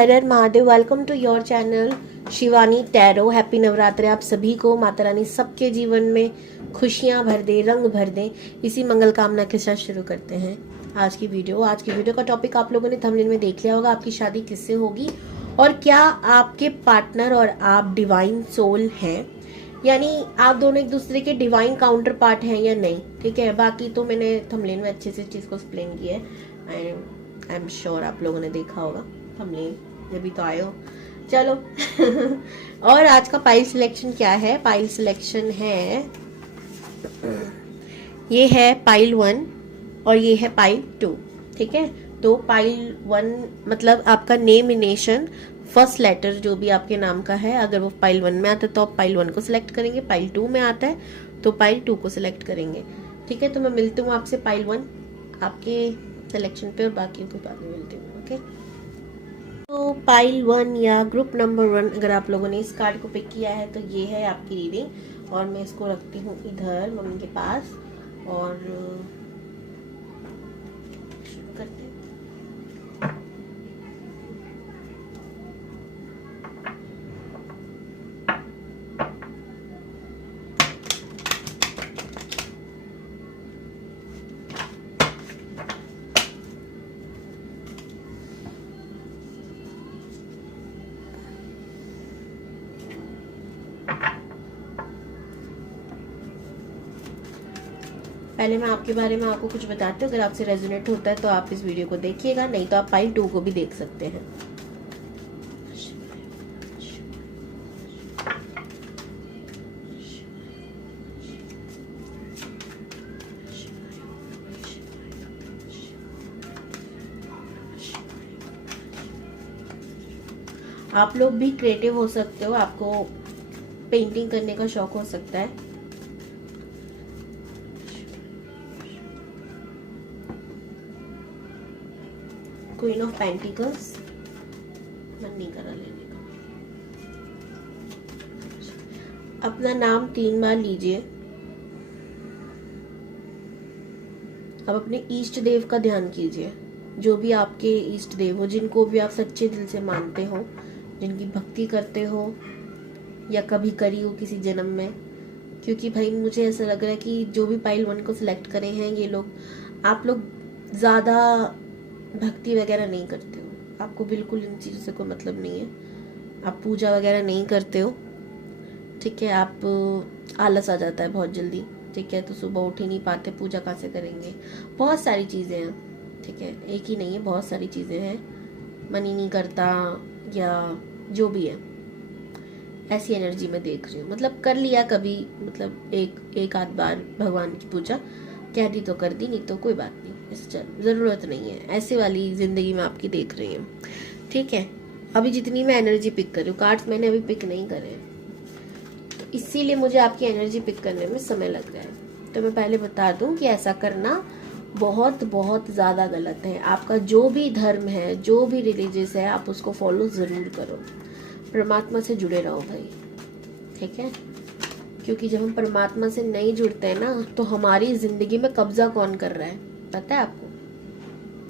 Her Har Mahadev. Welcome to your channel Shivani tarot. Happy Navratri आप सभी को। माता रानी सबके जीवन में खुशियां भर दे, रंग भर दे, इसी मंगल कामना के साथ शुरू करते हैं आज की वीडियो का टॉपिक आप लोगों ने थंबनेल में देख लिया होगा। आपकी शादी किससे होगी और क्या आपके पार्टनर और आप डिवाइन सोल हैं, यानी आप दोनों एक दूसरे के डिवाइन काउंटर पार्ट हैं या नहीं। ठीक है, बाकी तो मैंने थंबनेल में अच्छे से चीज को एक्सप्लेन किया है। आई एम श्योर आप लोगों ने देखा होगा थंबनेल, जब भी तो आए हो। चलो और आज का पाइल सिलेक्शन क्या है? पाइल सिलेक्शन है, ये है पाइल 1 और ये है पाइल 2। ठीक है, तो पाइल 1 मतलब आपका नेमिनेशन फर्स्ट लेटर जो भी आपके नाम का है, अगर वो पाइल 1 में आता है तो आप पाइल 1 को सिलेक्ट करेंगे, पाइल 2 में आता है तो पाइल 2 को सिलेक्ट करेंगे। ठीक है, तो मैं मिलती हूँ आपसे पाइल 1 आपके सिलेक्शन पे और बाकी को बाद में मिलती हूँ। ओके, तो पाइल 1 या ग्रुप नंबर 1 अगर आप लोगों ने इस कार्ड को पिक किया है तो ये है आपकी रीडिंग और मैं इसको रखती हूँ इधर मम्मी के पास और शुरू करते हैं। पहले मैं आपके बारे में आपको कुछ बताती हूँ, अगर आपसे रेजोनेट होता है तो आप इस वीडियो को देखिएगा, नहीं तो आप पाइल 2 को भी देख सकते हैं। आप लोग भी क्रिएटिव हो सकते हो, आपको पेंटिंग करने का शौक हो सकता है। क्वीन ऑफ पेंटिकल्स, मन नहीं करा लेने का। अपना नाम 3 बार लीजिए। अब अपने इष्ट देव का ध्यान कीजिए, जो भी आपके इष्ट देव हो, जिनको भी आप सच्चे दिल से मानते हो, जिनकी भक्ति करते हो या कभी करी हो किसी जन्म में। क्योंकि भाई मुझे ऐसा लग रहा है कि जो भी पाइल 1 को सिलेक्ट करे हैं ये लोग, आप लोग ज्यादा भक्ति वगैरह नहीं करते हो, आपको बिल्कुल इन चीज़ों से कोई मतलब नहीं है, आप पूजा वगैरह नहीं करते हो। ठीक है, आप आलस आ जाता है बहुत जल्दी। ठीक है, तो सुबह उठ ही नहीं पाते, पूजा कहाँ से करेंगे, बहुत सारी चीज़ें हैं। ठीक है, एक ही नहीं है, बहुत सारी चीज़ें हैं, मन ही नहीं करता या जो भी है, ऐसी एनर्जी में देख रही हूँ। मतलब कर लिया कभी, मतलब एक आध बार भगवान की पूजा कह दी तो कर दी, नहीं तो कोई बात नहीं, जरूरत नहीं है, ऐसे वाली जिंदगी में आपकी देख रही हूँ। ठीक है, अभी जितनी मैं एनर्जी पिक कर रही हूँ, कार्ड्स मैंने अभी पिक नहीं करे हैं, तो इसीलिए मुझे आपकी एनर्जी पिक करने में समय लग रहा है। तो मैं पहले बता दूं कि ऐसा करना बहुत बहुत ज्यादा गलत है। आपका जो भी धर्म है, जो भी रिलीजियस है, आप उसको फॉलो जरूर करो, परमात्मा से जुड़े रहो भाई। ठीक है, क्योंकि जब हम परमात्मा से नहीं जुड़ते हैं ना, तो हमारी जिंदगी में कब्जा कौन कर रहा है पता है आपको?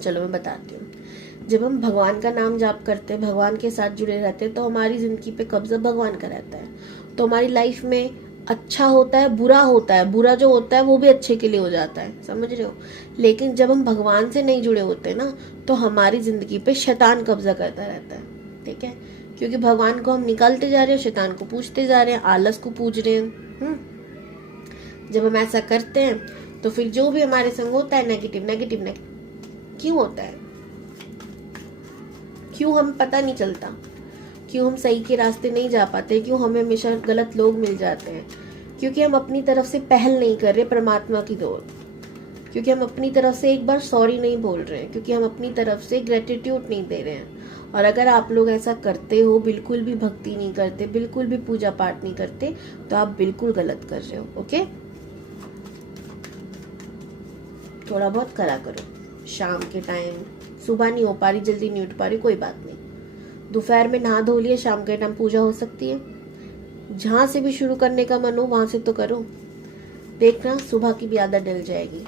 चलो मैं बताती हूँ। जब हम भगवान का नाम जाप करते हैं, भगवान के साथ जुड़े रहते हैं, तो हमारी जिंदगी पे कब्जा भगवान का रहता है। तो हमारी लाइफ में अच्छा होता है, बुरा होता है, बुरा जो होता है वो भी अच्छे के लिए हो जाता है, समझ रहे हो? लेकिन जब हम भगवान से नहीं जुड़े होते ना, तो हमारी जिंदगी पे शैतान कब्जा करता रहता है। ठीक है, क्योंकि भगवान को हम निकालते जा रहे हैं, शैतान को पूजते जा रहे हैं, आलस को पूज रहे हैं। जब हम ऐसा करते हैं तो फिर जो भी हमारे संग होता है नेगेटिव नेगेटिव नेगेटिव क्यों होता है? क्यों हम पता नहीं चलता, क्यों हम सही के रास्ते नहीं जा पाते, क्यों हमें हमेशा गलत लोग मिल जाते हैं? क्योंकि हम अपनी तरफ से पहल नहीं कर रहे परमात्मा की दौड़, क्योंकि हम अपनी तरफ से एक बार सॉरी नहीं बोल रहे हैं, क्योंकि हम अपनी तरफ से ग्रेटिट्यूड नहीं दे रहे हैं। और अगर आप लोग ऐसा करते हो, बिल्कुल भी भक्ति नहीं करते, बिल्कुल भी पूजा पाठ नहीं करते, तो आप बिल्कुल गलत कर रहे हो। ओके, थोड़ा बहुत करा करो शाम के टाइम। सुबह नहीं हो पा रही, जल्दी नहीं उठ पा रही, कोई बात नहीं, दोपहर में नहा धो लिया, शाम के टाइम पूजा हो सकती है। जहां से भी शुरू करने का मन हो वहां से तो करो, देखना सुबह की भी आदत डल जाएगी।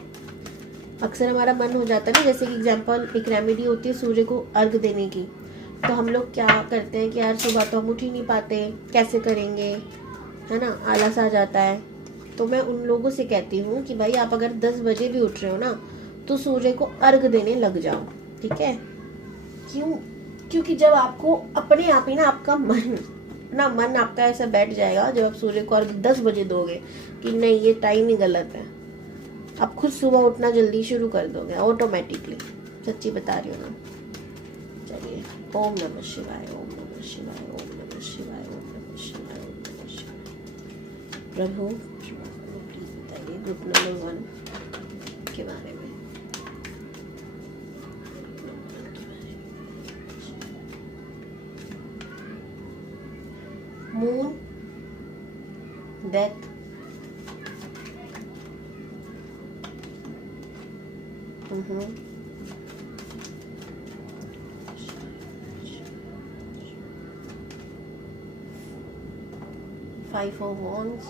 अक्सर हमारा मन हो जाता है ना, जैसे कि एग्जाम्पल एक रेमेडी होती है सूर्य को अर्घ देने की, तो हम लोग क्या करते हैं कि यार सुबह तो हम उठ ही नहीं पाते, कैसे करेंगे, है ना, आलस आ जाता है। तो मैं उन लोगों से कहती हूँ कि भाई आप अगर 10 बजे भी उठ रहे हो ना, तो सूर्य को अर्घ देने लग जाओ, ठीक है। क्यों? क्योंकि जब आपको अपने आप ही ना आपका मन आपका ऐसा बैठ जाएगा, जब आप सूर्य को अर्घ 10 बजे दोगे कि नहीं ये टाइम ही गलत है, आप खुद सुबह उठना जल्दी शुरू कर दोगे ऑटोमेटिकली। सच्ची बता रही हूँ ना। चलिए, ओम नमः शिवाय, ओम नमः शिवाय, ओम नमः शिवाय, ओम नमः शिवाय, ओम नमः शिवाय। प्रभु प्लीज बताइए ग्रुप नंबर 1 के बारे में। Moon, death, Five of Wands,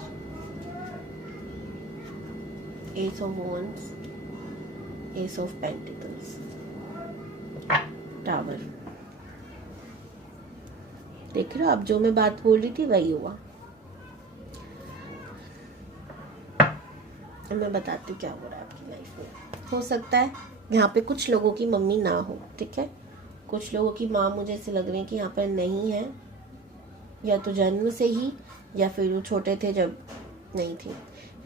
Ace of Wands, Ace of Pentacles, Tower। देख रहे हो आप, जो मैं बात बोल रही थी वही हुआ। मैं बताती क्या हो रहा है आपकी लाइफ में। हो सकता है यहाँ पे कुछ लोगों की मम्मी ना हो, ठीक है। कुछ लोगों की माँ मुझे ऐसे लग रही है कि यहाँ पर नहीं है, या तो जन्म से ही, या फिर वो छोटे थे जब नहीं थी,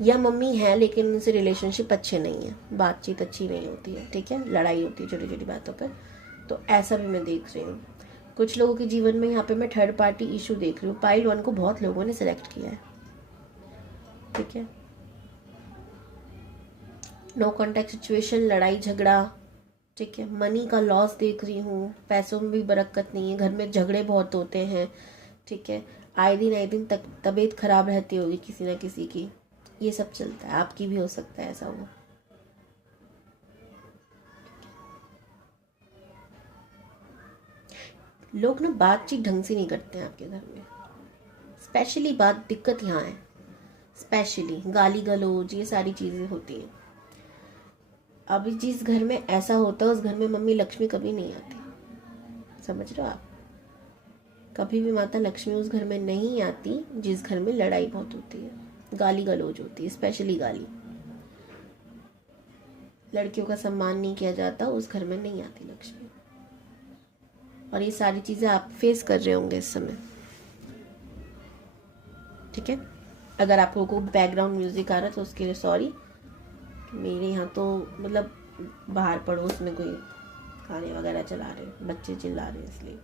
या मम्मी है लेकिन उनसे रिलेशनशिप अच्छे नहीं है, बातचीत अच्छी नहीं होती है, ठीक है, लड़ाई होती है छोटी छोटी बातों पर। तो ऐसा भी मैं देख रही हूँ कुछ लोगों के जीवन में। यहाँ पे मैं थर्ड पार्टी इशू देख रही हूँ। पाइल 1 को बहुत लोगों ने सिलेक्ट किया है, ठीक है। नो कॉन्टैक्ट सिचुएशन, लड़ाई झगड़ा, ठीक है। मनी का लॉस देख रही हूँ, पैसों में भी बरकत नहीं है, घर में झगड़े बहुत होते हैं, ठीक है। आए दिन तक तबीयत खराब रहती होगी किसी ना किसी की, ये सब चलता है। आपकी भी हो सकता है ऐसा हो। लोग ना बातचीत ढंग से नहीं करते हैं आपके घर में, स्पेशली बात दिक्कत यहाँ है, स्पेशली गाली गलौज, ये सारी चीजें होती हैं। अभी जिस घर में ऐसा होता है उस घर में मम्मी लक्ष्मी कभी नहीं आती, समझ रहे हो आप। कभी भी माता लक्ष्मी उस घर में नहीं आती जिस घर में लड़ाई बहुत होती है, गाली गलौज होती है, स्पेशली गाली। लड़कियों का सम्मान नहीं किया जाता, उस घर में नहीं आती लक्ष्मी। और ये सारी चीजें आप फेस कर रहे होंगे इस समय, ठीक है। अगर आप लोगों को बैकग्राउंड म्यूजिक आ रहा है तो उसके लिए सॉरी। मेरे यहाँ तो मतलब बाहर पड़ोस में कोई गाने वगैरह चला रहे, बच्चे चिल्ला रहे, इसलिए।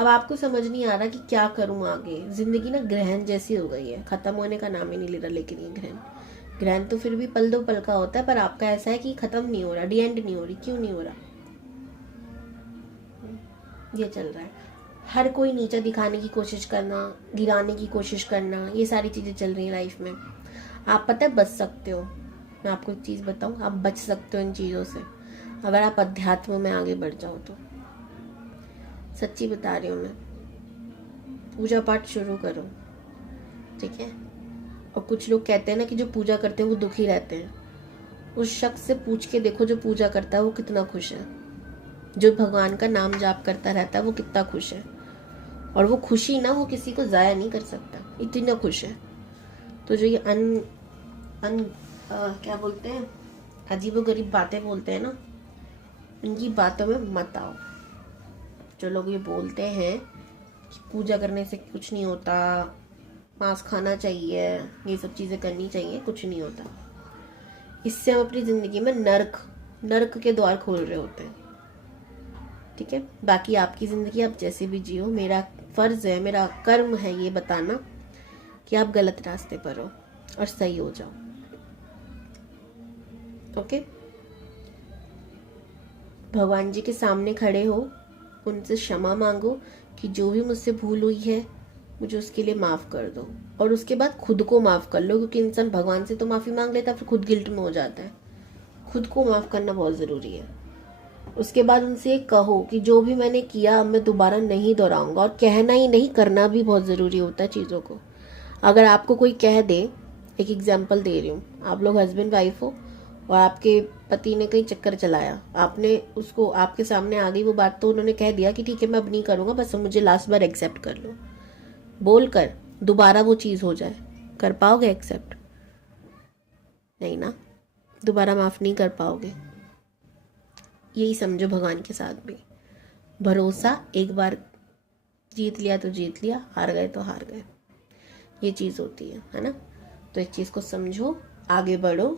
अब आपको समझ नहीं आ रहा कि क्या करूं आगे। जिंदगी ना ग्रहण जैसी हो गई है, खत्म होने का नाम ही नहीं ले रहा। लेकिन ये ग्रहण तो फिर भी पल दो पल का होता है, पर आपका ऐसा है कि खत्म नहीं हो रहा, डी एंड नहीं हो रही। क्यों नहीं हो रहा? ये चल रहा है, हर कोई नीचा दिखाने की कोशिश करना, गिराने की कोशिश करना, ये सारी चीजें चल रही है लाइफ में। आप पता है बच सकते हो, मैं आपको एक चीज बताऊं, आप बच सकते हो इन चीजों से अगर आप अध्यात्म में आगे बढ़ जाओ तो। सच्ची बता रही हूँ मैं। पूजा पाठ शुरू करो, ठीक है। और कुछ लोग कहते हैं ना कि जो पूजा करते हैं वो दुखी रहते हैं। उस शख्स से पूछ के देखो जो पूजा करता है वो कितना खुश है, जो भगवान का नाम जाप करता रहता है वो कितना खुश है। और वो खुशी ना वो किसी को जाया नहीं कर सकता, इतना खुश है। तो जो ये क्या बोलते हैं, अजीबोगरीब बातें बोलते हैं ना, इनकी बातों में मत आओ। जो लोग ये बोलते हैं कि पूजा करने से कुछ नहीं होता, मांस खाना चाहिए, ये सब चीजें करनी चाहिए, कुछ नहीं होता। इससे हम अपनी जिंदगी में नर्क के द्वार खोल रहे होते हैं, ठीक है। बाकी आपकी जिंदगी आप जैसे भी जियो, मेरा फर्ज है, मेरा कर्म है ये बताना कि आप गलत रास्ते पर हो और सही हो जाओ, ओके। भगवान जी के सामने खड़े हो, उनसे क्षमा मांगो कि जो भी मुझसे भूल हुई है मुझे उसके लिए माफ कर दो। और उसके बाद खुद को माफ कर लो, क्योंकि इंसान भगवान से तो माफी मांग लेता है, फिर खुद गिल्ट में हो जाता है। खुद को माफ करना बहुत जरूरी है। उसके बाद उनसे कहो कि जो भी मैंने किया मैं दोबारा नहीं दोहराऊंगा। और कहना ही नहीं, करना भी बहुत जरूरी होता है चीजों को। अगर आपको कोई कह दे, एक एग्जाम्पल दे रही हूँ, आप लोग हस्बैंड वाइफ हो और आपके पति ने कहीं चक्कर चलाया, आपने उसको आपके सामने आ गई वो बात, तो उन्होंने कह दिया कि ठीक है मैं अब नहीं करूँगा, बस मुझे लास्ट बार एक्सेप्ट कर लो, बोलकर दोबारा वो चीज़ हो जाए, कर पाओगे एक्सेप्ट? नहीं ना, दोबारा माफ़ नहीं कर पाओगे। यही समझो भगवान के साथ भी, भरोसा एक बार जीत लिया तो जीत लिया, हार गए तो हार गए, ये चीज़ होती है ना। तो इस चीज़ को समझो, आगे बढ़ो,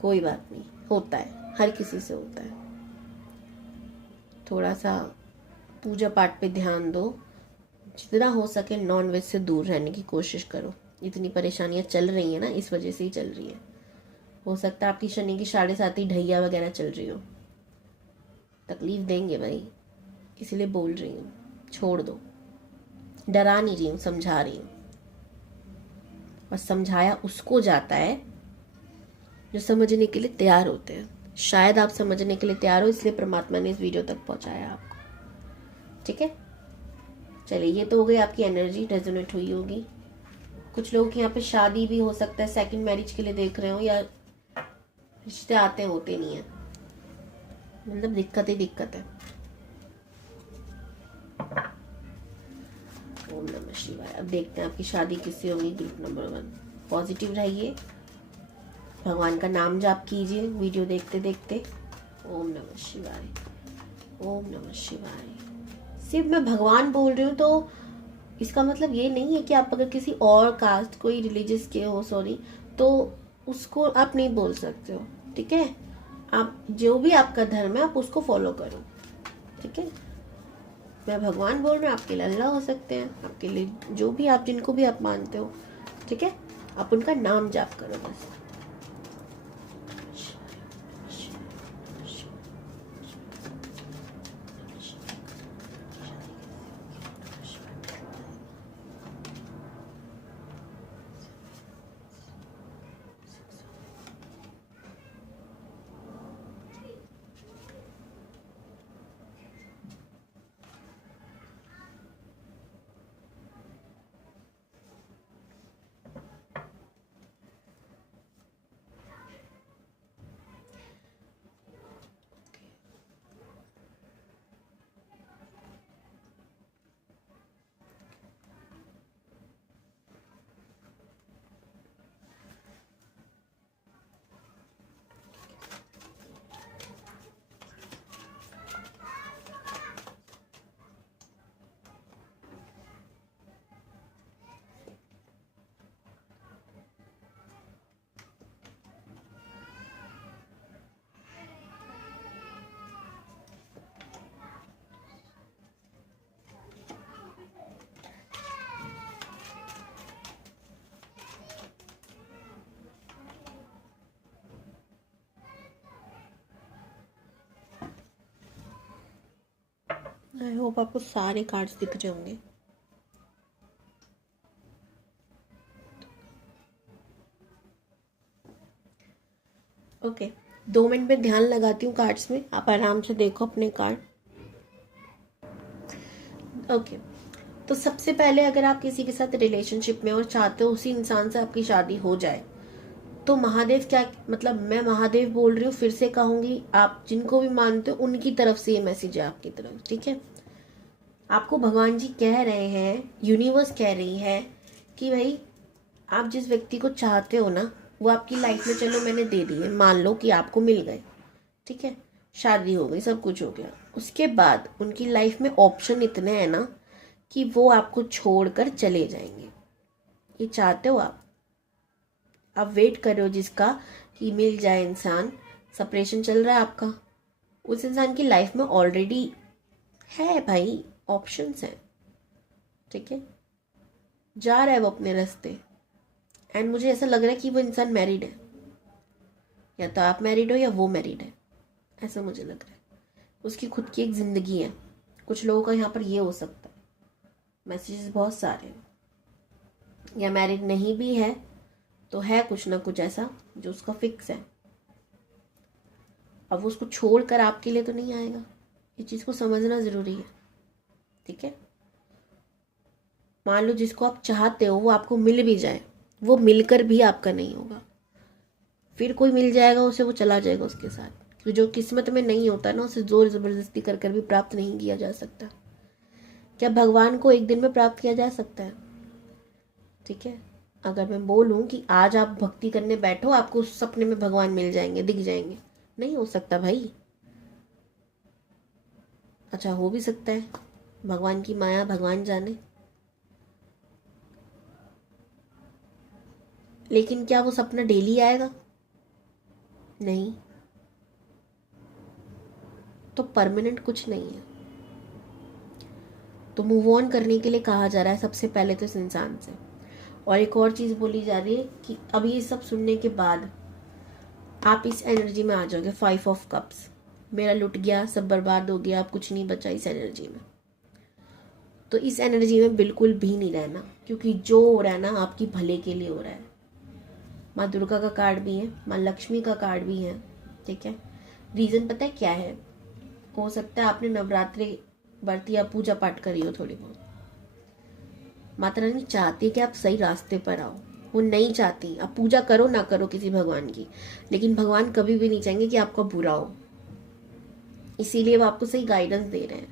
कोई बात नहीं, होता है, हर किसी से होता है। थोड़ा सा पूजा पाठ पे ध्यान दो, जितना हो सके नॉन वेज से दूर रहने की कोशिश करो। इतनी परेशानियां चल रही है ना, इस वजह से ही चल रही है। हो सकता है आपकी शनि की 7.5 ढैया वगैरह चल रही हो, तकलीफ देंगे भाई, इसलिए बोल रही हूँ, छोड़ दो। डरा नहीं रही हूँ, समझा रही हूँ। और समझाया उसको जाता है जो समझने के लिए तैयार होते हैं। शायद आप समझने के लिए तैयार हो, इसलिए परमात्मा ने इस वीडियो तक पहुंचाया आपको। ठीक है, चलिए, ये तो हो गई आपकी एनर्जी, रेजोनेट हुई होगी। कुछ लोगों के यहाँ पे शादी भी हो सकता है, सेकंड मैरिज के लिए देख रहे हो, या रिश्ते आते होते नहीं है, मतलब दिक्कत ही दिक्कत है। ओम नमः शिवाय। अब देखते हैं आपकी शादी किससे होगी। ग्रुप नंबर 1, पॉजिटिव रहिए, भगवान का नाम जाप कीजिए वीडियो देखते देखते। ओम नमः शिवाय, ओम नमः शिवाय। सिर्फ मैं भगवान बोल रही हूँ तो इसका मतलब ये नहीं है कि आप अगर किसी और कास्ट, कोई रिलीजियस के हो, सॉरी, तो उसको आप नहीं बोल सकते हो। ठीक है, आप जो भी आपका धर्म है आप उसको फॉलो करो। ठीक है, मैं भगवान बोल रही हूँ, आपके लिए अल्लाह हो सकते हैं, आपके लिए जो भी आप, जिनको भी आप मानते हो। ठीक है, आप उनका नाम जाप करो बस। आई होप आपको सारे कार्ड्स दिख जाएंगे। ओके, 2 मिनट में ध्यान लगाती हूँ कार्ड्स में, आप आराम से देखो अपने कार्ड। ओके, तो सबसे पहले अगर आप किसी के साथ रिलेशनशिप में और चाहते हो उसी इंसान से आपकी शादी हो जाए, तो महादेव क्या, मतलब मैं महादेव बोल रही हूँ, फिर से कहूंगी, आप जिनको भी मानते हो उनकी तरफ से ये मैसेज है आपकी तरफ। ठीक है, आपको भगवान जी कह रहे हैं, यूनिवर्स कह रही है कि भाई आप जिस व्यक्ति को चाहते हो ना, वो आपकी लाइफ में, चलो मैंने दे दिए, मान लो कि आपको मिल गए, ठीक है, शादी हो गई, सब कुछ हो गया, उसके बाद उनकी लाइफ में ऑप्शन इतने हैं ना कि वो आपको छोड़कर चले जाएंगे। ये चाहते हो आप वेट कर रहे हो जिसका कि मिल जाए इंसान, सेपरेशन चल रहा है आपका, उस इंसान की लाइफ में ऑलरेडी है भाई, ऑप्शंस हैं। ठीक है, जा रहा है वो अपने रास्ते, एंड मुझे ऐसा लग रहा है कि वो इंसान मैरिड है, या तो आप मैरिड हो या वो मैरिड है, ऐसा मुझे लग रहा है। उसकी खुद की एक जिंदगी है। कुछ लोगों का यहाँ पर ये हो सकता है, मैसेजेस बहुत सारे हैं, या मैरिड नहीं भी है तो है कुछ ना कुछ ऐसा जो उसका फिक्स है। अब वो उसको छोड़कर आपके लिए तो नहीं आएगा, ये चीज़ को समझना ज़रूरी है। ठीक है, मान लो जिसको आप चाहते हो वो आपको मिल भी जाए, वो मिलकर भी आपका नहीं होगा, फिर कोई मिल जाएगा उसे, वो चला जाएगा उसके साथ। तो जो किस्मत में नहीं होता ना, उसे जोर जबरदस्ती कर कर भी प्राप्त नहीं किया जा सकता। क्या भगवान को एक दिन में प्राप्त किया जा सकता है? ठीक है, अगर मैं बोलूं कि आज आप भक्ति करने बैठो, आपको उस सपने में भगवान मिल जाएंगे, दिख जाएंगे, नहीं हो सकता भाई। अच्छा, हो भी सकता है, भगवान की माया भगवान जाने। लेकिन क्या वो सपना डेली आएगा? नहीं। तो परमानेंट कुछ नहीं है। तो मूव ऑन करने के लिए कहा जा रहा है सबसे पहले तो इस इंसान से। और एक और चीज बोली जा रही है कि अभी ये सब सुनने के बाद आप इस एनर्जी में आ जाओगे, 5 ऑफ कप्स, मेरा लुट गया, सब बर्बाद हो गया, अब कुछ नहीं बचा इस एनर्जी में। तो इस एनर्जी में बिल्कुल भी नहीं रहना, क्योंकि जो हो रहा है ना आपकी भले के लिए हो रहा है। माँ दुर्गा का कार्ड भी है, माँ लक्ष्मी का कार्ड भी है। ठीक है, रीजन पता है क्या है? हो सकता है आपने नवरात्रि व्रत या पूजा पाठ करी हो थोड़ी बहुत। माता रानी चाहती है कि आप सही रास्ते पर आओ, वो नहीं चाहती आप पूजा करो ना करो किसी भगवान की, लेकिन भगवान कभी भी नहीं चाहेंगे कि आपका बुरा हो। इसीलिए वो आपको सही गाइडेंस दे रहे हैं,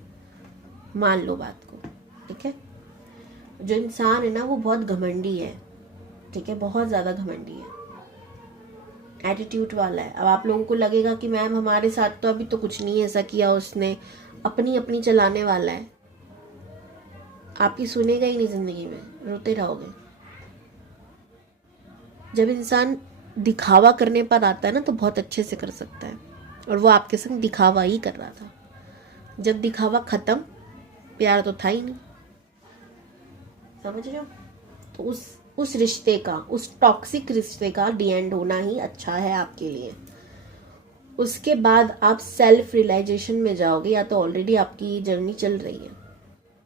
मान लो बात को। ठीक है, जो इंसान है ना वो बहुत घमंडी है। ठीक है, बहुत ज्यादा घमंडी है, एटीट्यूड वाला है। अब आप लोगों को लगेगा कि मैम हमारे साथ तो अभी तो कुछ नहीं ऐसा किया उसने, अपनी अपनी चलाने वाला है, आपकी सुनेगा ही नहीं, जिंदगी में रोते रहोगे। जब इंसान दिखावा करने पर आता है ना तो बहुत अच्छे से कर सकता है, और वो आपके संग दिखावा ही कर रहा था। जब दिखावा खत्म, प्यार तो था ही नहीं। समझ रहे हो? तो उस रिश्ते का, उस टॉक्सिक रिश्ते का डी एंड होना ही अच्छा है आपके लिए। उसके बाद आप सेल्फ रियलाइजेशन में जाओगे, या तो ऑलरेडी आपकी जर्नी चल रही है।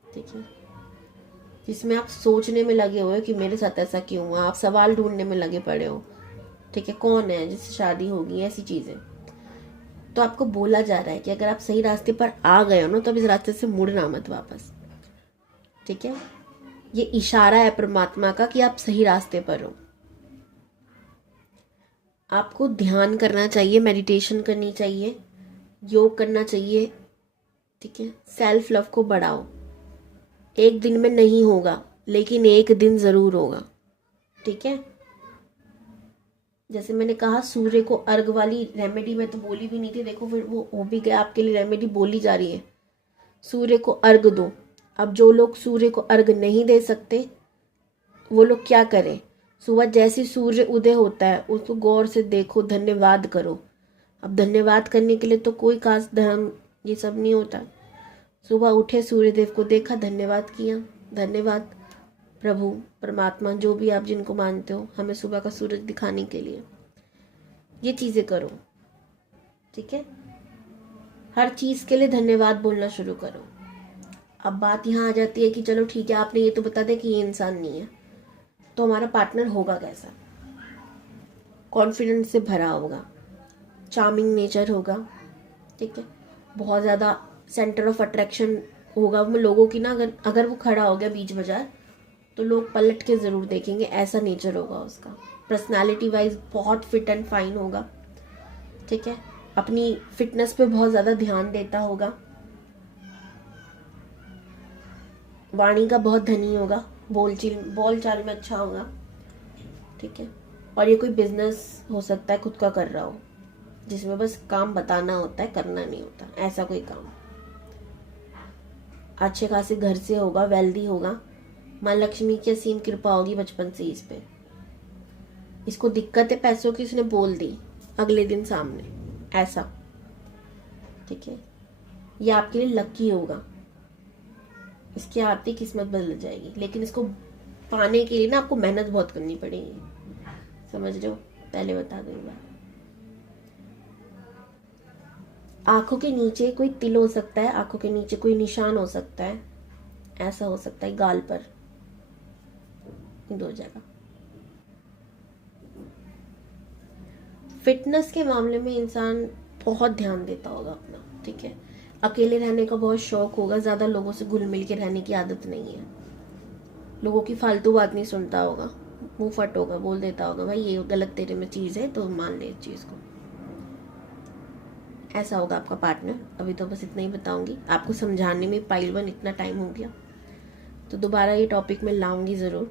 ठीक है, जिसमें आप सोचने में लगे हुए हो कि मेरे साथ ऐसा क्यों हुआ, आप सवाल ढूंढने में लगे पड़े हो। ठीक है, कौन है जिससे शादी होगी, ऐसी चीजें। तो आपको बोला जा रहा है कि अगर आप सही रास्ते पर आ गए हो ना, तो अब इस रास्ते से मुड़ना मत वापस। ठीक है, ये इशारा है परमात्मा का कि आप सही रास्ते पर हो। आपको ध्यान करना चाहिए, मेडिटेशन करनी चाहिए, योग करना चाहिए। ठीक है, सेल्फ लव को बढ़ाओ। एक दिन में नहीं होगा, लेकिन एक दिन जरूर होगा। ठीक है, जैसे मैंने कहा सूर्य को अर्घ वाली रेमेडी में तो बोली भी नहीं थी, देखो फिर वो हो भी गया आपके लिए, रेमेडी बोली जा रही है, सूर्य को अर्घ दो। अब जो लोग सूर्य को अर्घ नहीं दे सकते वो लोग क्या करें? सुबह जैसे सूर्य उदय होता है उसको गौर से देखो, धन्यवाद करो। अब धन्यवाद करने के लिए तो कोई खास धर्म ये सब नहीं होता। सुबह उठे, सूर्यदेव को देखा, धन्यवाद किया, धन्यवाद प्रभु परमात्मा, जो भी आप जिनको मानते हो, हमें सुबह का सूरज दिखाने के लिए। ये चीजें करो। ठीक है, हर चीज के लिए धन्यवाद बोलना शुरू करो। अब बात यहाँ आ जाती है कि चलो ठीक है, आपने ये तो बता दिया कि ये इंसान नहीं है, तो हमारा पार्टनर होगा कैसा? कॉन्फिडेंस से भरा होगा, चार्मिंग नेचर होगा। ठीक है, बहुत ज़्यादा सेंटर ऑफ अट्रैक्शन होगा वो लोगों की ना। अगर वो खड़ा हो गया बीच बाजार तो लोग पलट के ज़रूर देखेंगे, ऐसा नेचर होगा उसका। पर्सनालिटी वाइज बहुत फिट एंड फाइन होगा। ठीक है, अपनी फिटनेस पे बहुत ज़्यादा ध्यान देता होगा, वाणी का बहुत धनी होगा, बोल चाल में अच्छा होगा। ठीक है, और ये कोई बिजनेस हो सकता है खुद का कर रहा हो, जिसमें बस काम बताना होता है, करना नहीं होता, ऐसा कोई काम। अच्छे खासे घर से होगा, वेल्दी होगा, माँ लक्ष्मी की असीम कृपा होगी बचपन से इस पे। इसको दिक्कत है पैसों की, उसने बोल दी अगले दिन सामने, ऐसा। ठीक है, ये आपके लिए लकी होगा, इसकी आती किस्मत बदल जाएगी, लेकिन इसको पाने के लिए ना आपको मेहनत बहुत करनी पड़ेगी। समझ रहे हो? पहले बता दो बात। आंखों के नीचे कोई तिल हो सकता है, आंखों के नीचे कोई निशान हो सकता है, ऐसा हो सकता है गाल पर, दो जगह। फिटनेस के मामले में इंसान बहुत ध्यान देता होगा अपना। ठीक है, अकेले रहने का बहुत शौक होगा, ज्यादा लोगों से घुल मिल के रहने की आदत नहीं है, लोगों की फालतू बात नहीं सुनता होगा, मुंह फट होगा, बोल देता होगा भाई ये गलत तेरे में चीज़ है तो मान ले इस चीज़ को। ऐसा होगा आपका पार्टनर। अभी तो बस इतना ही बताऊंगी आपको समझाने में, पाइल 1 इतना टाइम हो गया तो दोबारा ये टॉपिक मैं लाऊंगी ज़रूर।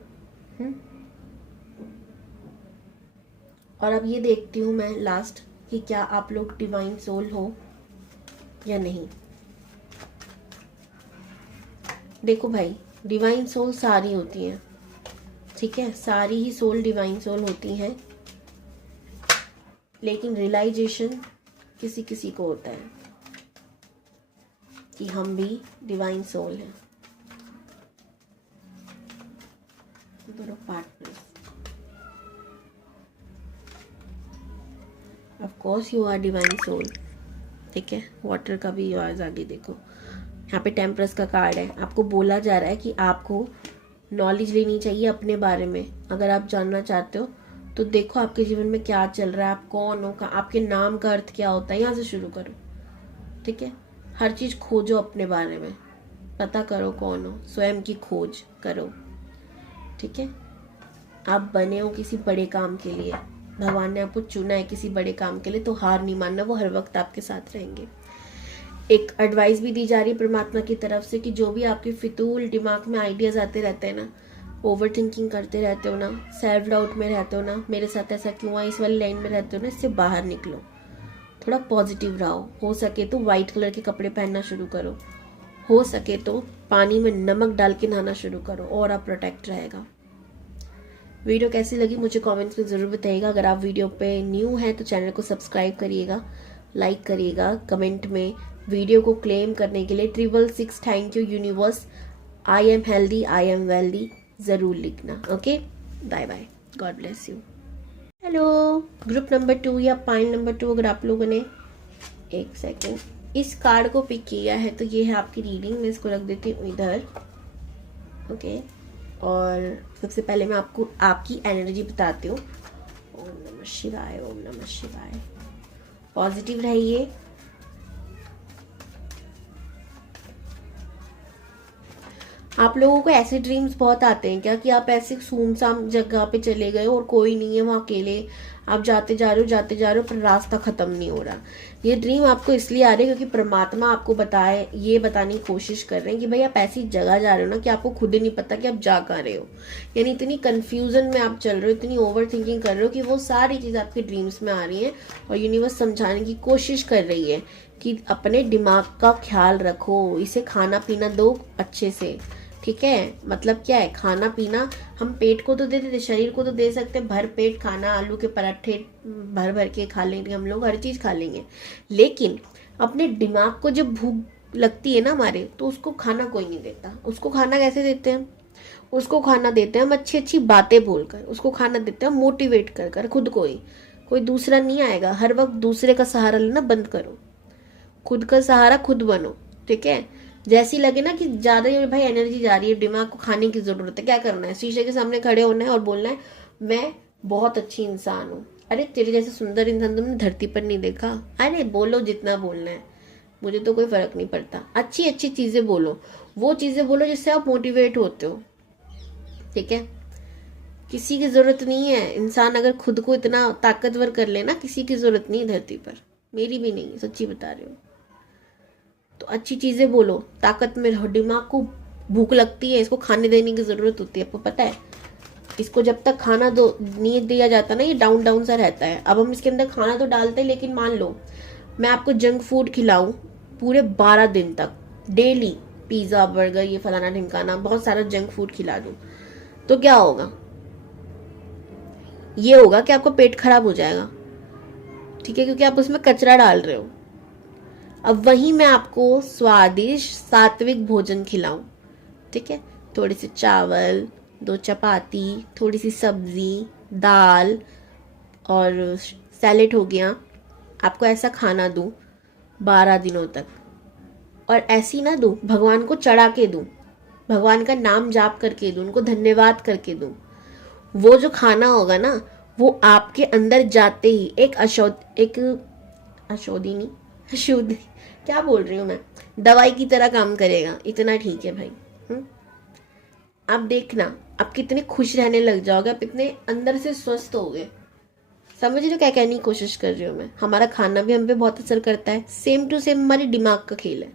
और अब ये देखती हूँ मैं लास्ट कि क्या आप लोग डिवाइन सोल हो या नहीं। देखो भाई, डिवाइन सोल सारी होती हैं, ठीक है, सारी ही सोल डिवाइन सोल होती हैं, लेकिन रियलाइजेशन किसी किसी को होता है कि हम भी डिवाइन सोल हैं। दोनों partners, of course you are divine soul, ठीक है। वाटर का भी आवाज आगे देखो, यहाँ पे टेम्परस का कार्ड है। आपको बोला जा रहा है कि आपको नॉलेज लेनी चाहिए अपने बारे में। अगर आप जानना चाहते हो तो देखो आपके जीवन में क्या चल रहा है, आप कौन हो, आपके नाम का अर्थ क्या होता है, यहाँ से शुरू करो, ठीक है। हर चीज खोजो अपने बारे में, पता करो कौन हो, स्वयं की खोज करो, ठीक है। आप बने हो किसी बड़े काम के लिए, भगवान ने आपको चुना है किसी बड़े काम के लिए, तो हार नहीं मानना, वो हर वक्त आपके साथ रहेंगे। एक एडवाइस भी दी जा रही है परमात्मा की तरफ से कि जो भी आपके फितूल दिमाग में आइडियाज आते रहते हैं ना, ओवर थिंकिंग करते रहते हो ना, सेल्फ डाउट में रहते हो ना, मेरे साथ ऐसा क्यों हुआ, इस वाली लाइन में रहते हो ना, इससे बाहर निकलो, थोड़ा पॉजिटिव रहो। हो सके तो व्हाइट कलर के कपड़े पहनना शुरू करो, हो सके तो पानी में नमक डाल के नहाना शुरू करो, और आप प्रोटेक्ट रहेगा। वीडियो कैसी लगी मुझे कमेंट्स में ज़रूर बताइएगा। अगर आप वीडियो पे न्यू हैं तो चैनल को सब्सक्राइब करिएगा, लाइक करिएगा, कमेंट में वीडियो को क्लेम करने के लिए 666 thank you universe, I am healthy, I am wealthy ज़रूर लिखना। Okay, bye bye, God bless you. Hello group number 2 या पाइन नंबर 2, अगर आप लोगों ने एक सेकेंड इस कार्ड को पिक किया है तो ये है आपकी रीडिंग। मैं इसको रख देती हूँ इधर, ओके। और सबसे पहले मैं आपको आपकी एनर्जी बताती हूँ। ओम नमः शिवाय, ओम नमः शिवाय। पॉजिटिव रहिए, आप लोगों को ऐसे ड्रीम्स बहुत आते हैं क्या कि आप ऐसे सुनसान जगह पे चले गए और कोई नहीं है वहां, अकेले आप जाते जा रहे हो पर रास्ता खत्म नहीं हो रहा। ये ड्रीम आपको इसलिए आ रहे हैं क्योंकि परमात्मा आपको ये बताने की कोशिश कर रहे हैं कि भाई आप ऐसी जगह जा रहे हो ना कि आपको खुद ही नहीं पता कि आप जा कहाँ रहे हो, यानी इतनी कंफ्यूजन में आप चल रहे हो, इतनी ओवर थिंकिंग कर रहे हो कि वो सारी चीज आपके ड्रीम्स में आ रही है। और यूनिवर्स समझाने की कोशिश कर रही है कि अपने दिमाग का ख्याल रखो, इसे खाना पीना दो अच्छे से, ठीक है। मतलब क्या है, खाना पीना हम पेट को तो दे देते, शरीर को तो दे सकते हैं, भर पेट खाना, आलू के पराठे भर भर के खा लेंगे हम लोग, हर चीज खा लेंगे, लेकिन अपने दिमाग को जब भूख लगती है ना हमारे, तो उसको खाना कोई नहीं देता। उसको खाना कैसे देते हैं, उसको खाना देते हैं हम अच्छी अच्छी बातें बोलकर, उसको खाना देते हैं मोटिवेट कर कर खुद को ही, कोई दूसरा नहीं आएगा। हर वक्त दूसरे का सहारा लेना बंद करो, खुद का सहारा खुद बनो, ठीक है। जैसी लगे ना कि ज्यादा भाई एनर्जी जा रही है, दिमाग को खाने की जरूरत है, क्या करना है, शीशे के सामने खड़े होना है और बोलना है मैं बहुत अच्छी इंसान हूँ। अरे तेरे जैसे सुंदर इंसान तुमने धरती पर नहीं देखा। अरे बोलो जितना बोलना है, मुझे तो कोई फर्क नहीं पड़ता। अच्छी अच्छी चीजें बोलो, वो चीजें बोलो जिससे आप मोटिवेट होते हो, ठीक है। किसी की जरूरत नहीं है, इंसान अगर खुद को इतना ताकतवर कर लेना, किसी की जरूरत नहीं धरती पर, मेरी भी नहीं, सच्ची बता रही हूँ। तो अच्छी चीजें बोलो, ताकत में रहो। दिमाग को भूख लगती है, इसको खाने देने की जरूरत होती है, आपको पता है। इसको जब तक खाना दो नहीं दिया जाता ना, ये डाउन डाउन सा रहता है। अब हम इसके अंदर खाना तो डालते हैं, लेकिन मान लो मैं आपको जंक फूड खिलाऊं पूरे 12 दिन तक, डेली पिज्जा बर्गर ये फलाना ढिमकाना, बहुत सारा जंक फूड खिला दूं, तो क्या होगा, ये होगा कि आपका पेट खराब हो जाएगा, ठीक है, क्योंकि आप उसमें कचरा डाल रहे हो। अब वहीं मैं आपको स्वादिष्ट सात्विक भोजन खिलाऊं, ठीक है, थोड़े से चावल, 2 चपाती, थोड़ी सी सब्जी, दाल और सैलेड हो गया, आपको ऐसा खाना दूं 12 दिनों तक। और ऐसी ना दूं, भगवान को चढ़ा के दूं, भगवान का नाम जाप करके दूं, उनको धन्यवाद करके दूं। वो जो खाना होगा ना, वो आपके अंदर जाते ही एक अशुद्धि नहीं, अशुद्ध क्या बोल रही हूँ मैं, दवाई की तरह काम करेगा। इतना ठीक है भाई। आप देखना, आप कितने खुश रहने लग जाओगे, आप इतने अंदर से स्वस्थ होगे। समझ रहे हो क्या कहने की कोशिश कर रही हूँ मैं? हमारा खाना भी हम पे बहुत असर करता है, सेम टू सेम हमारे दिमाग का खेल है।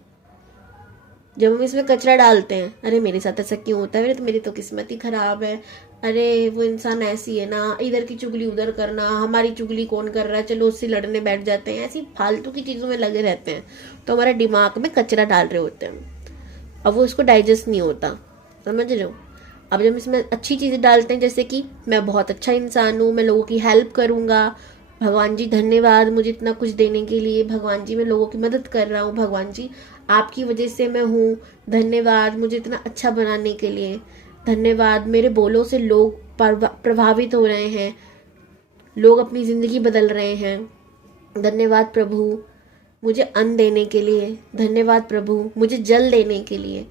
जब हम इसमें कचरा डालते हैं, अरे मेरे साथ ऐसा क्यों होता है, मेरी तो किस्मत ही खराब है, अरे वो इंसान ऐसी है ना, इधर की चुगली उधर करना, हमारी चुगली कौन कर रहा है, चलो उससे लड़ने बैठ जाते हैं, ऐसी फालतू की चीजों में लगे रहते हैं। तो हमारे दिमाग में कचरा डाल रहे होते हैं, अब वो उसको डाइजेस्ट नहीं होता। समझ रहे हो? अब जब इसमें अच्छी चीजें डालते हैं, जैसे कि मैं बहुत अच्छा इंसान हूँ, मैं लोगों की हेल्प करूंगा, भगवान जी धन्यवाद मुझे इतना कुछ देने के लिए, भगवान जी मैं लोगों की मदद कर रहा हूँ, भगवान जी आपकी वजह से मैं हूँ, धन्यवाद मुझे इतना अच्छा बनाने के लिए, धन्यवाद मेरे बोलों से लोग प्रभावित हो रहे हैं, लोग अपनी जिंदगी बदल रहे हैं, धन्यवाद प्रभु मुझे अन्न देने के लिए, धन्यवाद प्रभु मुझे जल देने के लिए,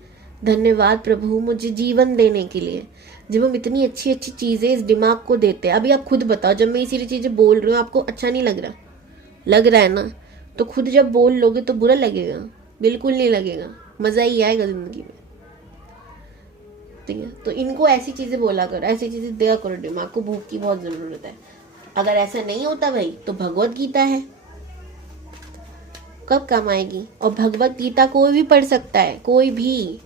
धन्यवाद प्रभु मुझे जीवन देने के लिए। जब हम इतनी अच्छी अच्छी चीजें इस दिमाग को देते हैं, अभी आप खुद बताओ, जब मैं ये सारी चीजें बोल रही हूँ आपको अच्छा नहीं लग रहा? लग रहा है ना? तो खुद जब बोल लोगे तो बुरा लगेगा? बिल्कुल नहीं लगेगा, मजा ही आएगा जिंदगी में। ठीक है, तो इनको ऐसी चीजें बोला करो, ऐसी चीजें दिया करो, दिमाग को भूख की बहुत जरूरत है। अगर ऐसा नहीं होता भाई तो भगवत गीता है, कब काम आएगी? और भगवत गीता कोई भी पढ़ सकता है, कोई भी।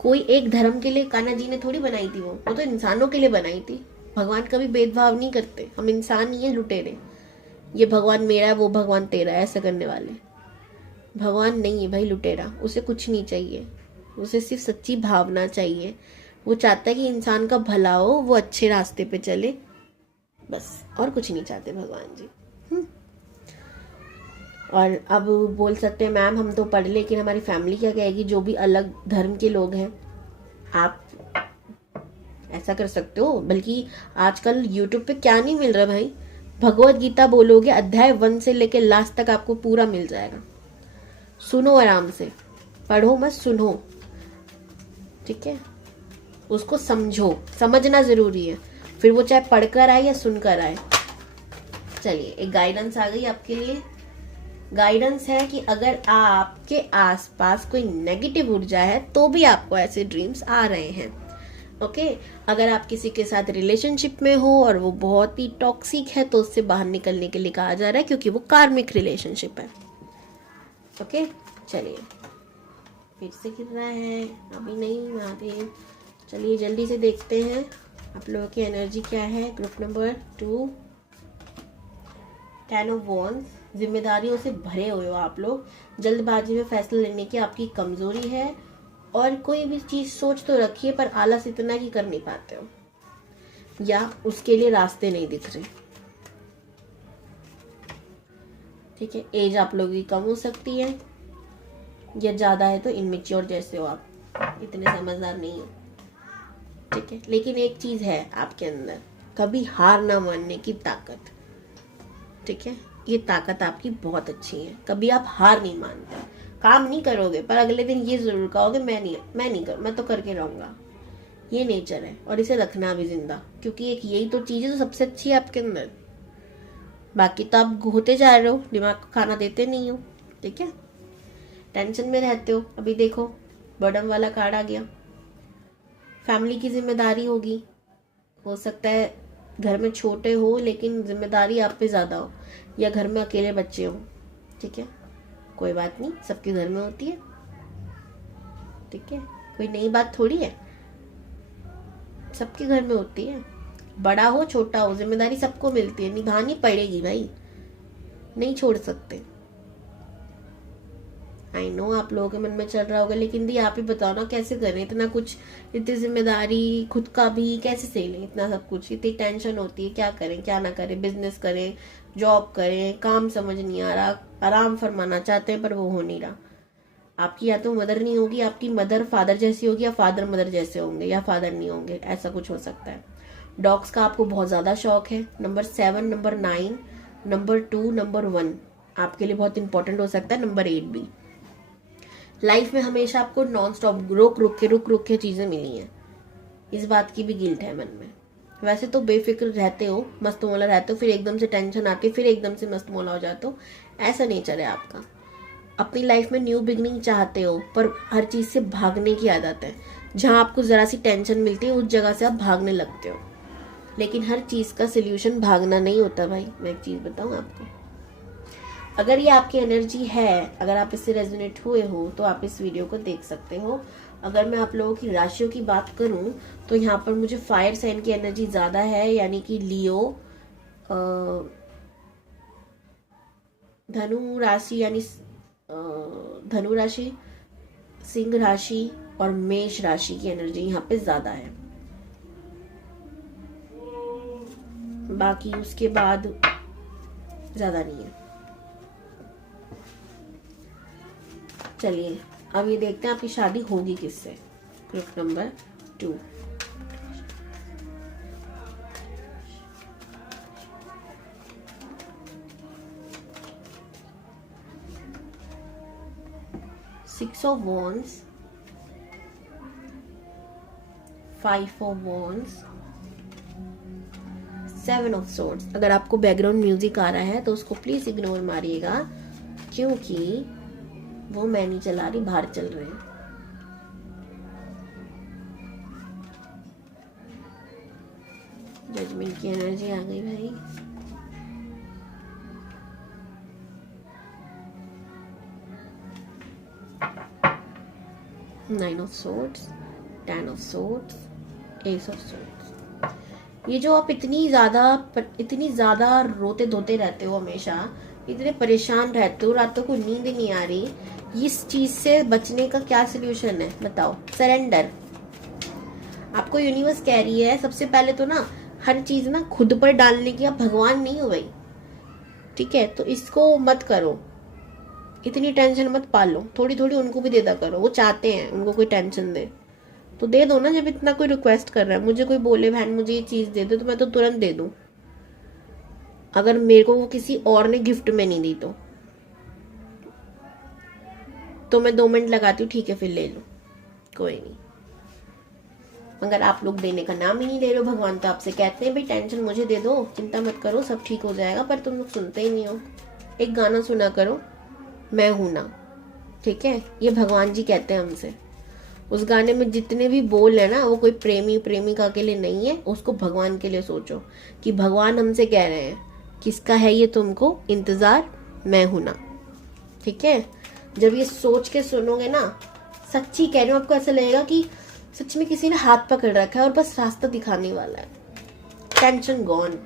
कोई एक धर्म के लिए कान्हा जी ने थोड़ी बनाई थी, वो तो इंसानों के लिए बनाई थी। भगवान कभी भेदभाव नहीं करते, हम इंसान ही है लुटेरे, ये भगवान मेरा है वो भगवान तेरा है ऐसा करने वाले। भगवान नहीं है भाई लुटेरा, उसे कुछ नहीं चाहिए, उसे सिर्फ सच्ची भावना चाहिए। वो चाहता है कि इंसान का भला हो, वो अच्छे रास्ते पे चले, बस, और कुछ नहीं चाहते भगवान जी। और अब बोल सकते हैं मैम हम तो पढ़ लेकिन हमारी फैमिली क्या कहेगी, जो भी अलग धर्म के लोग हैं। आप ऐसा कर सकते हो, बल्कि आजकल यूट्यूब पे क्या नहीं मिल रहा भाई, भगवत गीता बोलोगे अध्याय 1 से लेकर लास्ट तक आपको पूरा मिल जाएगा। सुनो आराम से, पढ़ो मत, सुनो, ठीक है? उसको समझो, समझना जरूरी है, फिर वो चाहे पढ़कर आए या सुनकर आए। चलिए, एक गाइडेंस आ गई आपके लिए। गाइडेंस है कि अगर आपके आसपास कोई नेगेटिव ऊर्जा है तो भी आपको ऐसे ड्रीम्स आ रहे हैं। ओके, अगर आप किसी के साथ रिलेशनशिप में हो और वो बहुत ही टॉक्सिक है तो उससे बाहर निकलने के लिए कहा जा रहा है, क्योंकि वो कार्मिक रिलेशनशिप है। ओके, चलिए, फिर से गिर रहा है, अभी नहीं आगे। चलिए जल्दी से देखते हैं आप लोगों की एनर्जी क्या है। ग्रुप नंबर 2, 10 ऑफ वॉन्ड्स, जिम्मेदारियों से भरे हुए हो आप लोग, जल्दबाजी में फैसला लेने की आपकी कमजोरी है, और कोई भी चीज सोच तो रखिए पर आलस इतना कि कर नहीं पाते हो, या उसके लिए रास्ते नहीं दिख रहे। ठीक है, एज आप लोगों की कम हो सकती है, या ज्यादा है तो इनमेच्योर जैसे हो आप, इतने समझदार नहीं हो। ठीक है, लेकिन एक चीज है आपके अंदर, कभी हार ना मानने की ताकत। ठीक है, ये ताकत आपकी बहुत अच्छी है, कभी आप हार नहीं मानते, काम नहीं करोगे पर अगले दिन ये जरूर कहोगे मैं नहीं कर, मैं तो करके रहूंगा। ये नेचर है, और इसे रखना भी जिंदा, क्योंकि एक यही तो चीज है जो सबसे अच्छी है आपके अंदर। बाकी तो आप होते जा रहे हो, दिमाग को खाना देते नहीं हो। ठीक है, टेंशन में रहते हो। अभी देखो बर्डन वाला कार्ड आ गया, फैमिली की जिम्मेदारी होगी, हो सकता है घर में छोटे हो लेकिन जिम्मेदारी आप पे ज्यादा हो, या घर में अकेले बच्चे हो। ठीक है, कोई बात नहीं, सबके घर में होती है। ठीक है, कोई नई बात थोड़ी है, सबके घर में होती है, बड़ा हो छोटा हो जिम्मेदारी सबको मिलती है, निभानी पड़ेगी भाई, नहीं छोड़ सकते। आई नो आप लोगों के मन में चल रहा होगा, लेकिन दी आप ही बताओ ना कैसे करें इतना कुछ, इतनी जिम्मेदारी, खुद का भी कैसे सही लें, इतना सब कुछ, इतनी टेंशन होती है, क्या करें क्या ना करें, बिजनेस करें, जॉब करें, काम समझ नहीं आ रहा, आराम फरमाना चाहते हैं पर वो हो नहीं रहा। आपकी या तो मदर नहीं होगी, आपकी मदर फादर जैसी होगी, या फादर मदर जैसे होंगे, या फादर नहीं होंगे, ऐसा कुछ हो सकता है। डॉग्स का आपको बहुत ज्यादा शौक है, नंबर 7, नंबर 9, नंबर 2, नंबर 1 आपके लिए बहुत इंपॉर्टेंट हो सकता है, नंबर 8 भी। लाइफ में हमेशा आपको नॉन स्टॉप रुक के चीजें मिली हैं, इस बात की भी गिल्ट है मन में। वैसे तो बेफिक्र रहते हो, मस्त मौला रहते हो, फिर एकदम से टेंशन आती है, फिर एकदम से मस्त मौला हो जाते हो, ऐसा नेचर है आपका। अपनी लाइफ में न्यू बिगनिंग चाहते हो पर हर चीज से भागने की आदत है, जहां आपको जरा सी टेंशन मिलती है उस जगह से आप भागने लगते हो। लेकिन हर चीज का सोल्यूशन भागना नहीं होता भाई। मैं एक चीज बताऊं आपको, अगर ये आपकी एनर्जी है, अगर आप इससे रेजोनेट हुए हो तो आप इस वीडियो को देख सकते हो। अगर मैं आप लोगों की राशियों की बात करूं तो यहाँ पर मुझे फायर साइन की एनर्जी ज्यादा है, यानी कि लियो, धनु राशि यानी धनु राशि, सिंह राशि और मेष राशि की एनर्जी यहाँ पे ज्यादा है। बाकी उसके बाद ज्यादा नहीं है। चलिए अब ये देखते हैं आपकी शादी होगी किससे। Group number 2, Six of Wands, 5 of Wands, 7 of Swords। अगर आपको बैकग्राउंड म्यूजिक आ रहा है तो उसको प्लीज इग्नोर मारिएगा, क्योंकि वो मैं नहीं चला रही, बाहर चल रहे हैं। जजमेंट की एनर्जी आ गई भाई। Nine of Swords, 10 of Swords, Ace of Swords। ये जो आप इतनी ज्यादा रोते धोते रहते हो, हमेशा इतने परेशान रहते हो, रातों को नींद नहीं आ रही, इस चीज से बचने का क्या सोल्यूशन है बताओ? सरेंडर। आपको यूनिवर्स कह रही है सबसे पहले तो ना हर चीज ना खुद पर डालने की, आप भगवान नहीं हो भाई, ठीक है? तो इसको मत करो, इतनी टेंशन मत पालो, थोड़ी थोड़ी उनको भी देता करो। वो चाहते हैं उनको कोई टेंशन दे तो दे दो ना। जब इतना कोई रिक्वेस्ट कर रहा है, मुझे कोई बोले बहन मुझे ये चीज दे दो तो मैं तो तुरंत दे दूं, अगर मेरे को वो किसी और ने गिफ्ट में नहीं दी तो मैं 2 मिनट लगाती हूँ, ठीक है फिर ले लो, कोई नहीं। अगर आप लोग देने का नाम ही नहीं ले रहे हो, भगवान तो आपसे कहते हैं भाई टेंशन मुझे दे दो, चिंता मत करो, सब ठीक हो जाएगा, पर तुम लोग सुनते ही नहीं हो। एक गाना सुना करो, मैं हूं ना, ठीक है? ये भगवान जी कहते हैं हमसे। उस गाने में जितने भी बोल है ना, वो कोई प्रेमी प्रेमिका के लिए नहीं है, उसको भगवान के लिए सोचो कि भगवान हमसे कह रहे हैं किसका है ये तुमको इंतजार, मैं हूं ना, ठीक है? जब ये सोच के सुनोगे ना, सच्ची कह रही हूँ, आपको ऐसा लगेगा कि सच में किसी ने हाथ पकड़ रखा है और बस रास्ता दिखाने वाला है। Tension gone.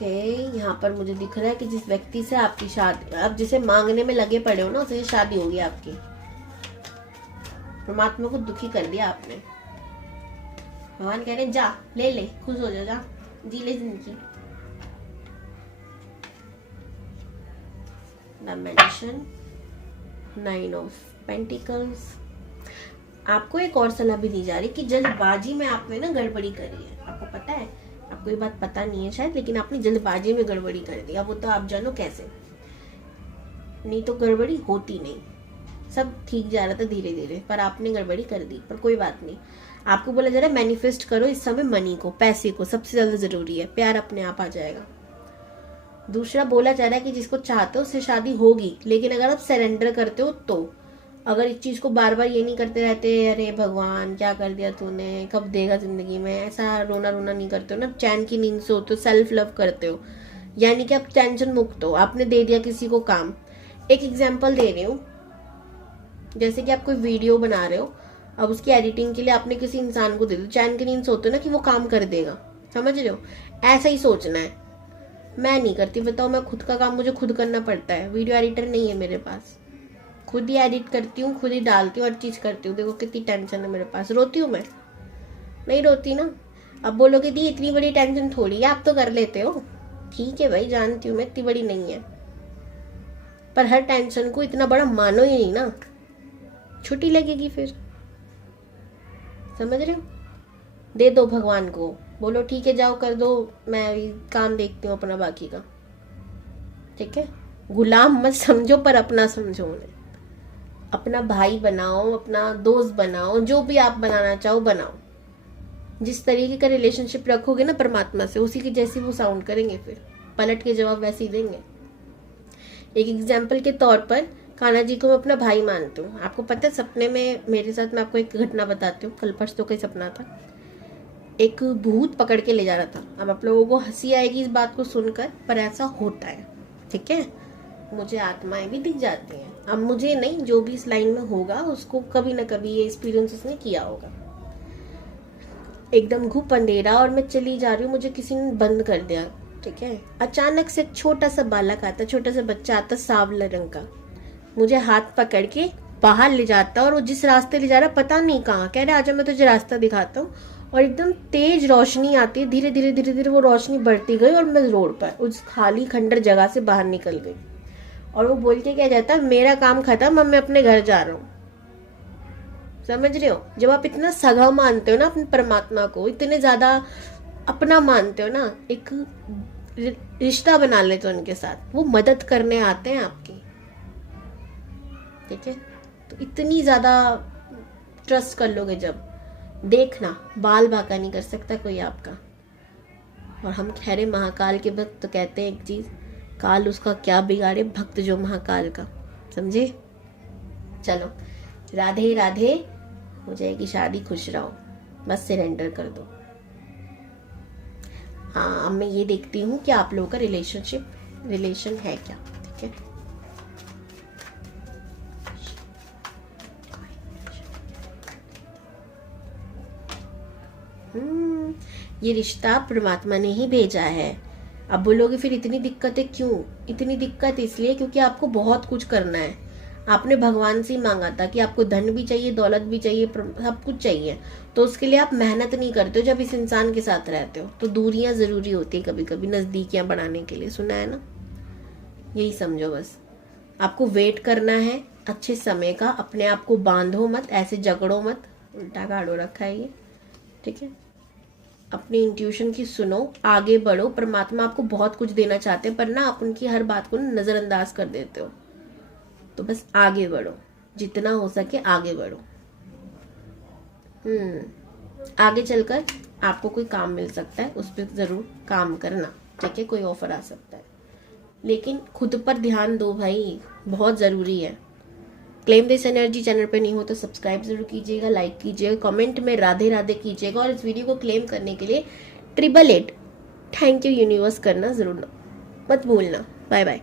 यहाँ पर मुझे दिख रहा है कि जिस व्यक्ति से आपकी शादी, आप जिसे मांगने में लगे पड़े हो ना, उससे शादी होगी आपकी। परमात्मा को दुखी कर दिया आपने। भगवान कह रहे हैं जा ले ले, खुश हो जा, जी ले जिंदगी। The magician, 9 of pentacles. आपको एक और सलाह भी दी जा रही कि जल्दबाजी में आपने ना गड़बड़ी करी है। आपको पता है, आपको ये बात पता नहीं है शायद, लेकिन आपने जल्दबाजी में गड़बड़ी कर दी। अब वो तो आप जानो कैसे, नहीं तो गड़बड़ी होती नहीं, सब ठीक जा रहा था धीरे धीरे, पर आपने गड़बड़ी कर दी। पर कोई बात नहीं, आपको बोला जा रहा है मैनिफेस्ट करो इस समय मनी को, पैसे को, सबसे ज्यादा जरूरी है, प्यार अपने आप आ जाएगा। दूसरा बोला जा रहा है कि जिसको चाहते हो उससे शादी होगी, लेकिन अगर आप सरेंडर करते हो तो। अगर इस चीज को बार बार ये नहीं करते रहते, अरे भगवान क्या कर दिया तूने, कब देगा जिंदगी में, ऐसा रोना रोना नहीं करते हो ना, चैन की नींद से होते हो, सेल्फ लव करते हो, यानी कि आप टेंशन मुक्त हो। आपने दे दिया किसी को काम। एक एग्जाम्पल दे रही हूँ, जैसे कि आप कोई वीडियो बना रहे हो, अब उसकी एडिटिंग के लिए आपने किसी इंसान को दे दो, चैन की नींद से होते हो ना कि वो काम कर देगा, समझ रहे हो? ऐसा ही सोचना है। मैं नहीं करती, बताओ, मैं खुद का काम मुझे खुद करना पड़ता है, वीडियो एडिटर नहीं है मेरे पास, खुद ही एडिट करती हूँ, खुद ही डालती हूँ, हर चीज करती हूँ। देखो कितनी टेंशन है मेरे पास। रोती हूँ मैं? नहीं रोती ना। अब बोलोगे दी इतनी बड़ी टेंशन थोड़ी है, आप तो कर लेते हो, ठीक है भाई, जानती हूँ मैं इतनी बड़ी नहीं है, पर हर टेंशन को इतना बड़ा मानो ही नहीं ना, छोटी लगेगी फिर, समझ रहे हो? दे दो भगवान को, बोलो ठीक है जाओ कर दो, मैं अभी काम देखती हूँ अपना बाकी का, ठीक है? गुलाम मत समझो, पर अपना समझो उन्हें, अपना भाई बनाओ, अपना दोस्त बनाओ, जो भी आप बनाना चाहो बनाओ। जिस तरीके का रिलेशनशिप रखोगे ना परमात्मा से, उसी की जैसी वो साउंड करेंगे फिर। पलट के जवाब वैसे ही देंगे। एक एग्जाम्पल के तौर पर कान्हा जी को मैं अपना भाई मानती हूँ। आपको पता है सपने में मेरे साथ, मैं आपको एक घटना बताती हूँ, कल परसों का सपना था। एक भूत पकड़ के ले जा रहा था। अब आप लोगों को हंसी आएगी इस बात को सुनकर, पर ऐसा होता है, ठीक है। मुझे आत्माएं भी दिख जाती हैं। अब मुझे नहीं, जो भी इस लाइन में होगा उसको कभी ना कभी ये एक्सपीरियंस उसने किया होगा। एकदम घुप अंधेरा और मैं चली जा रही हूँ, मुझे किसी ने बंद कर दिया, ठीक है। अचानक से एक छोटा सा बालक आता, छोटा सा बच्चा आता, सांवला रंग का, मुझे हाथ पकड़ के बाहर ले जाता और वो जिस रास्ते ले जा रहा पता नहीं कहाँ, कह रहे आजा मैं तुझे रास्ता दिखाता हूँ। और एकदम तेज रोशनी आती है, धीरे धीरे धीरे धीरे वो रोशनी बढ़ती गई और मैं रोड पर उस खाली खंडर जगह से बाहर निकल गई। और वो बोल के क्या जाता, मेरा काम खत्म, अब मैं अपने घर जा रहा हूँ। समझ रहे हो? जब आप इतना सगा मानते हो ना अपने परमात्मा को, इतने ज्यादा अपना मानते हो ना, एक रिश्ता बना लेते हो उनके साथ, वो मदद करने आते हैं आपकी, ठीक है। तो इतनी ज्यादा ट्रस्ट कर लोगे जब, देखना बाल बाका नहीं कर सकता कोई आपका। और हम ठहरे महाकाल के भक्त, तो कहते हैं एक चीज, काल उसका क्या बिगाड़े, भक्त जो महाकाल का, समझे। चलो राधे राधे, हो जाएगी शादी, खुश रहो, बस सरेंडर कर दो। हाँ, अब मैं ये देखती हूँ कि आप लोगों का रिलेशन है क्या, ठीक है। ये रिश्ता परमात्मा ने ही भेजा है। अब बोलोगे फिर इतनी दिक्कतें क्यों? इतनी दिक्कत इसलिए क्योंकि आपको बहुत कुछ करना है। आपने भगवान से ही मांगा था कि आपको धन भी चाहिए, दौलत भी चाहिए, सब कुछ चाहिए, तो उसके लिए आप मेहनत नहीं करते हो। जब इस इंसान के साथ रहते हो तो दूरियां जरूरी होती है, कभी कभी नजदीकियां बढ़ाने के लिए, सुना है ना। यही समझो बस, आपको वेट करना है अच्छे समय का, अपने आप को बांधो मत, ऐसे झगड़ो मत, उल्टा गाड़ो रखा है ये, ठीक है। अपनी इंट्यूशन की सुनो, आगे बढ़ो। परमात्मा आपको बहुत कुछ देना चाहते हैं, पर ना आप उनकी हर बात को नजरअंदाज कर देते हो। तो बस आगे बढ़ो, जितना हो सके आगे बढ़ो। आगे चलकर आपको कोई काम मिल सकता है, उस पर जरूर काम करना, ठीक है। कोई ऑफर आ सकता है, लेकिन खुद पर ध्यान दो भाई, बहुत जरूरी है। क्लेम दिस एनर्जी चैनल पे नहीं हो तो सब्सक्राइब जरूर कीजिएगा, लाइक कीजिएगा, कमेंट में राधे राधे कीजिएगा, और इस वीडियो को क्लेम करने के लिए 888 थैंक यू यूनिवर्स करना जरूर मत भूलना। Bye bye.